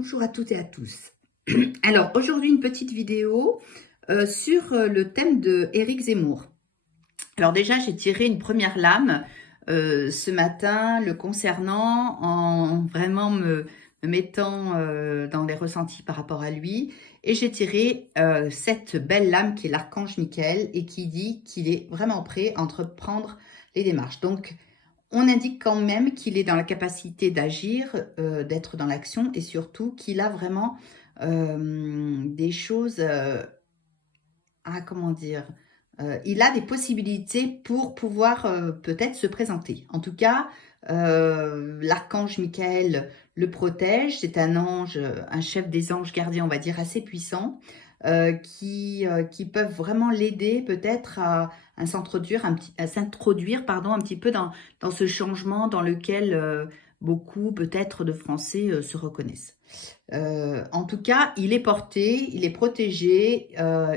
Bonjour à toutes et à tous. Alors aujourd'hui une petite vidéo sur le thème de Éric Zemmour. Alors déjà j'ai tiré une première lame ce matin le concernant en vraiment me mettant dans les ressentis par rapport à lui, et j'ai tiré cette belle lame qui est l'archange Michael et qui dit qu'il est vraiment prêt à entreprendre les démarches. Donc on indique quand même qu'il est dans la capacité d'agir, d'être dans l'action, et surtout qu'il a vraiment des choses comment dire, il a des possibilités pour pouvoir peut-être se présenter. En tout cas, l'archange Michael le protège. C'est un ange, un chef des anges gardiens, on va dire, assez puissant, qui peuvent vraiment l'aider peut-être à s'introduire un petit peu dans ce changement dans lequel beaucoup peut-être de Français se reconnaissent. En tout cas, il est porté, il est protégé.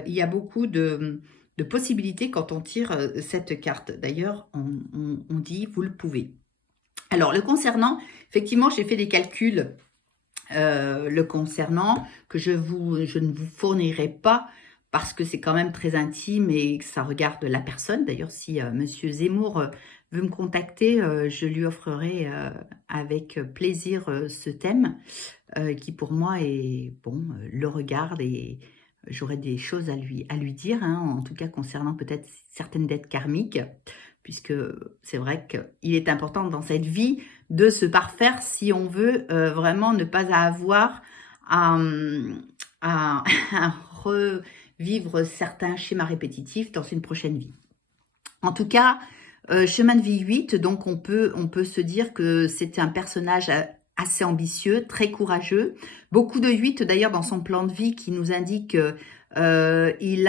Il y a beaucoup de possibilités quand on tire cette carte. D'ailleurs, on dit vous le pouvez. Alors, le concernant, effectivement, j'ai fait des calculs le concernant que je ne vous fournirai pas parce que c'est quand même très intime et que ça regarde la personne. D'ailleurs, si Monsieur Zemmour veut me contacter, je lui offrirai avec plaisir ce thème qui pour moi est bon, le regarde, et j'aurais des choses à lui dire, hein, en tout cas concernant peut-être certaines dettes karmiques, puisque c'est vrai qu'il est important dans cette vie de se parfaire si on veut vraiment ne pas avoir à revivre certains schémas répétitifs dans une prochaine vie. En tout cas, chemin de vie 8, donc on peut se dire que c'est un personnage assez ambitieux, très courageux. Beaucoup de 8 d'ailleurs dans son plan de vie qui nous indique il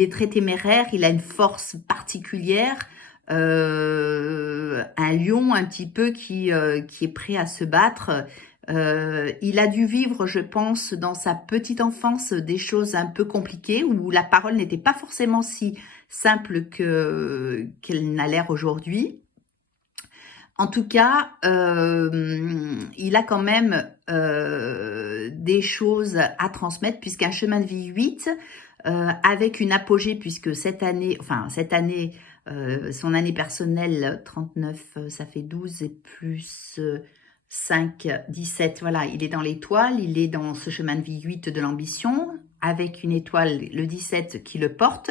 est très téméraire, il a une force particulière, un lion un petit peu qui est prêt à se battre. Il a dû vivre, je pense, dans sa petite enfance des choses un peu compliquées où la parole n'était pas forcément si simple qu'elle n'a l'air aujourd'hui. En tout cas, il a quand même des choses à transmettre, puisqu'un chemin de vie 8, avec une apogée, puisque cette année, son année personnelle, 39, ça fait 12 et plus 5, 17, voilà, il est dans l'étoile, il est dans ce chemin de vie 8 de l'ambition, avec une étoile, le 17, qui le porte,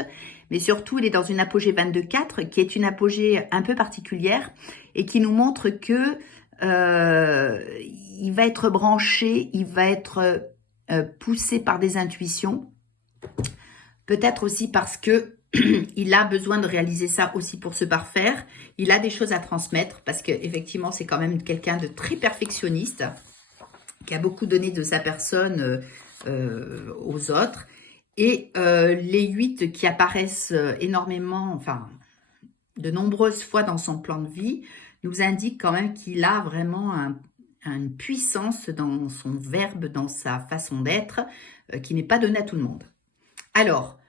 mais surtout, il est dans une apogée 22-4, qui est une apogée un peu particulière, et qui nous montre que il va être branché, il va être poussé par des intuitions, peut-être aussi parce que il a besoin de réaliser ça aussi pour se parfaire. Il a des choses à transmettre parce qu'effectivement, c'est quand même quelqu'un de très perfectionniste, qui a beaucoup donné de sa personne aux autres. Et les 8 qui apparaissent énormément, enfin, de nombreuses fois dans son plan de vie, nous indiquent quand même qu'il a vraiment une puissance dans son verbe, dans sa façon d'être, qui n'est pas donnée à tout le monde. Alors,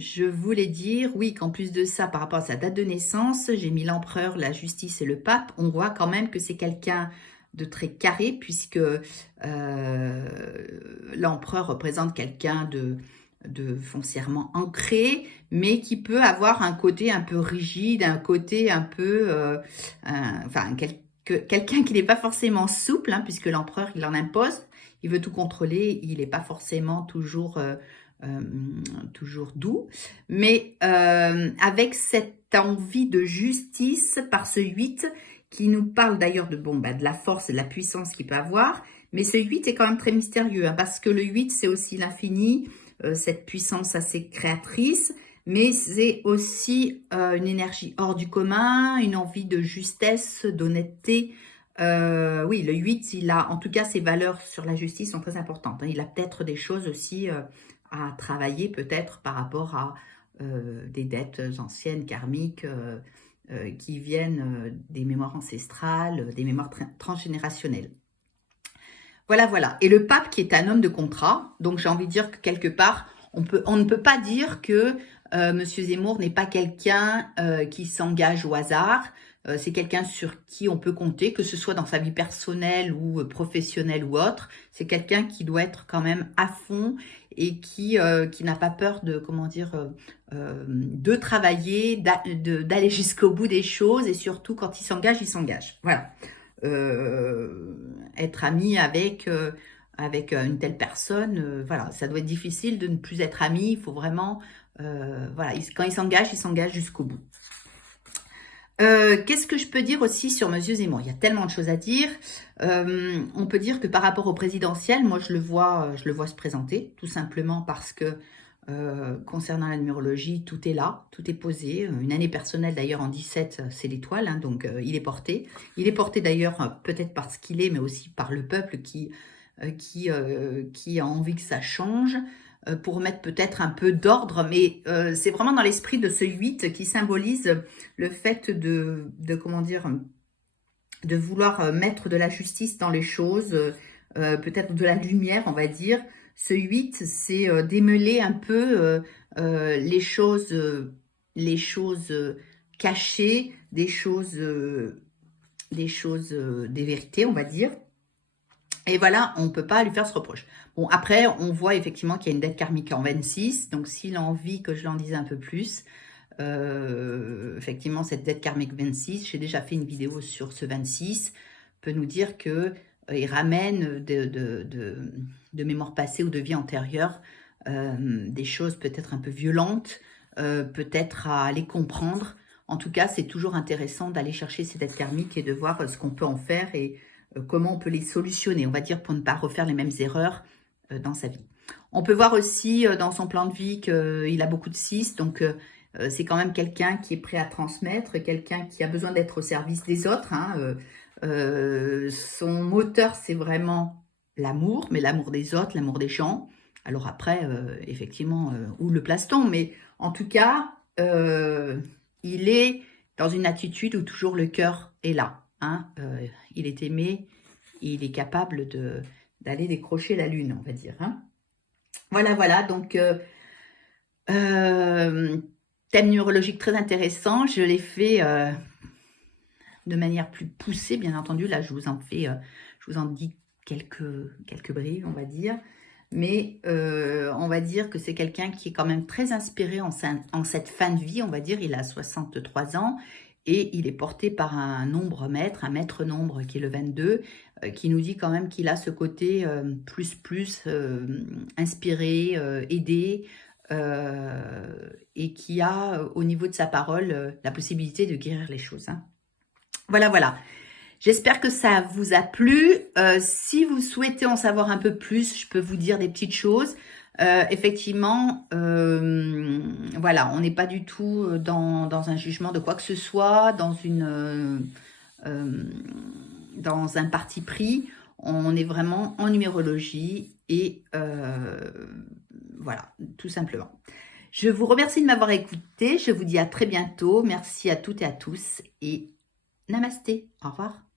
je voulais dire, oui, qu'en plus de ça, par rapport à sa date de naissance, j'ai mis l'empereur, la justice et le pape. On voit quand même que c'est quelqu'un de très carré, puisque l'empereur représente quelqu'un de foncièrement ancré, mais qui peut avoir un côté un peu rigide, un côté un peu, quelqu'un qui n'est pas forcément souple, hein, puisque l'empereur, il en impose, il veut tout contrôler, il n'est pas forcément toujours doux, mais avec cette envie de justice par ce 8, qui nous parle d'ailleurs de la force et de la puissance qu'il peut avoir, mais ce 8 est quand même très mystérieux, hein, parce que le 8, c'est aussi l'infini, cette puissance assez créatrice, mais c'est aussi une énergie hors du commun, une envie de justesse, d'honnêteté. Oui, le 8, il a, en tout cas, ses valeurs sur la justice sont très importantes, hein. Il a peut-être des choses aussi à travailler, peut-être par rapport à des dettes anciennes, karmiques, qui viennent des mémoires ancestrales, des mémoires transgénérationnelles. Voilà. Et le pape qui est un homme de contrat, donc j'ai envie de dire que quelque part, on ne peut pas dire que Monsieur Zemmour n'est pas quelqu'un qui s'engage au hasard, c'est quelqu'un sur qui on peut compter, que ce soit dans sa vie personnelle ou professionnelle ou autre. C'est quelqu'un qui doit être quand même à fond et qui n'a pas peur de, comment dire, de travailler, d'aller jusqu'au bout des choses, et surtout quand il s'engage, il s'engage. Voilà. Être ami avec une telle personne, voilà, ça doit être difficile de ne plus être ami. Il faut vraiment, voilà, quand il s'engage jusqu'au bout. Qu'est-ce que je peux dire aussi sur Monsieur Zemmour? Il y a tellement de choses à dire. On peut dire que par rapport au présidentiel, moi je le vois se présenter, tout simplement parce que concernant la numérologie, tout est là, tout est posé. Une année personnelle d'ailleurs en 17, c'est l'étoile, hein, donc il est porté. Il est porté d'ailleurs peut-être parce qu'il est, mais aussi par le peuple qui a envie que ça change, pour mettre peut-être un peu d'ordre, mais c'est vraiment dans l'esprit de ce 8 qui symbolise le fait comment dire, de vouloir mettre de la justice dans les choses, peut-être de la lumière, on va dire. Ce 8, c'est démêler un peu les choses cachées, des vérités, on va dire. Et voilà, on ne peut pas lui faire ce reproche. Bon, après, on voit effectivement qu'il y a une dette karmique en 26. Donc, s'il a envie que je l'en dise un peu plus, effectivement, cette dette karmique 26, j'ai déjà fait une vidéo sur ce 26, peut nous dire que il ramène de mémoire passée ou de vie antérieure des choses peut-être un peu violentes, peut-être à les comprendre. En tout cas, c'est toujours intéressant d'aller chercher ces dettes karmiques et de voir ce qu'on peut en faire et comment on peut les solutionner, on va dire, pour ne pas refaire les mêmes erreurs dans sa vie. On peut voir aussi dans son plan de vie qu'il a beaucoup de 6, donc c'est quand même quelqu'un qui est prêt à transmettre, quelqu'un qui a besoin d'être au service des autres. Hein, son moteur, c'est vraiment l'amour, mais l'amour des autres, l'amour des gens. Alors après, effectivement, où le place-t-on? Mais en tout cas, il est dans une attitude où toujours le cœur est là. Hein, il est aimé, il est capable d'aller décrocher la lune, on va dire. Hein. Voilà, donc thème numérologique très intéressant. Je l'ai fait de manière plus poussée, bien entendu. Là, je vous en dis quelques brides, on va dire. Mais on va dire que c'est quelqu'un qui est quand même très inspiré en cette fin de vie, on va dire. Il a 63 ans. Et il est porté par un nombre-maître, un maître-nombre qui est le 22, qui nous dit quand même qu'il a ce côté plus inspiré, aidé, et qui a au niveau de sa parole la possibilité de guérir les choses. Hein. Voilà. J'espère que ça vous a plu. Si vous souhaitez en savoir un peu plus, je peux vous dire des petites choses. Effectivement, voilà, on n'est pas du tout dans un jugement de quoi que ce soit, dans un parti pris. On est vraiment en numérologie et voilà, tout simplement. Je vous remercie de m'avoir écouté. Je vous dis à très bientôt. Merci à toutes et à tous et namasté. Au revoir.